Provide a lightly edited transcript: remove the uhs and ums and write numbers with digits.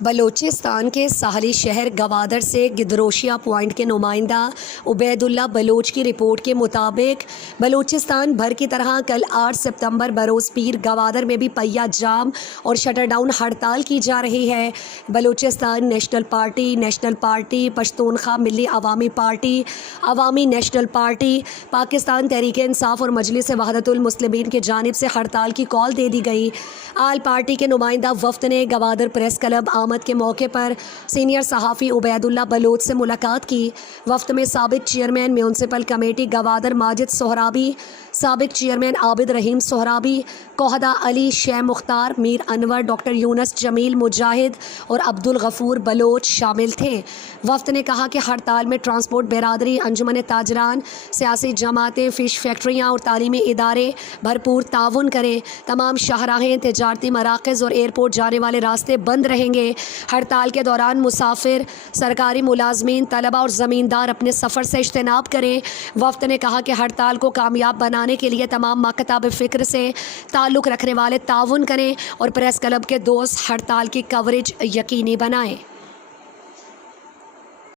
بلوچستان کے ساحلی شہر گوادر سے گدروشیا پوائنٹ کے نمائندہ عبید اللہ بلوچ کی رپورٹ کے مطابق بلوچستان بھر کی طرح کل 8 ستمبر بروز پیر گوادر میں بھی پہیہ جام اور شٹر ڈاؤن ہڑتال کی جا رہی ہے۔ بلوچستان نیشنل پارٹی، پشتونخوا ملی عوامی پارٹی، عوامی نیشنل پارٹی، پاکستان تحریک انصاف اور مجلس وحدت المسلمین کی جانب سے ہڑتال کی کال دے دی گئی۔ آل پارٹی کے نمائندہ وفد نے گوادر پریس کلب آمد کے موقع پر سینئر صحافی عبید اللہ بلوچ سے ملاقات کی۔ وفد میں سابق chairman municipal committee Gwadar Majid Sohrabi, سابق چیئرمین عابد رحیم سہرابی، کوہدہ علی، شیخ مختار، میر انور، ڈاکٹر یونس جمیل مجاہد اور عبدالغفور بلوچ شامل تھے۔ وفد نے کہا کہ ہڑتال میں ٹرانسپورٹ برادری، انجمن تاجران، سیاسی جماعتیں، فش فیکٹریاں اور تعلیمی ادارے بھرپور تعاون کریں۔ تمام شاہراہیں، تجارتی مراکز اور ایئرپورٹ جانے والے راستے بند رہیں گے۔ ہڑتال کے دوران مسافر، سرکاری ملازمین، طلباء اور زمیندار اپنے سفر سے اجتناب کریں۔ وفد نے کہا کہ ہڑتال کو کامیاب بنانے کے لیے تمام مکاتب فکر سے تعلق رکھنے والے تعاون کریں اور پریس کلب کے دوست ہڑتال کی کوریج یقینی بنائیں۔